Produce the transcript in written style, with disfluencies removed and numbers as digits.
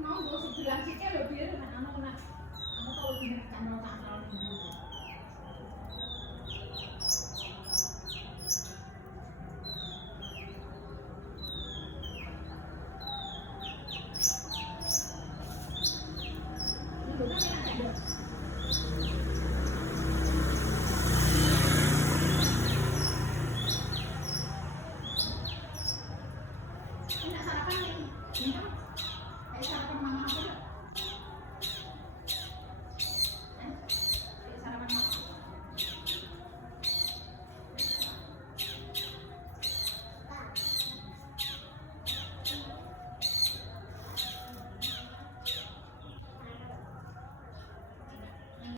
mau gue sebilang sih kan lebih dengan anak-anak. Kamu kalau tidak channel-channel dulu. Ini udah enak ya. Enak sarapan nih. Ini kan kayak sarapan mama.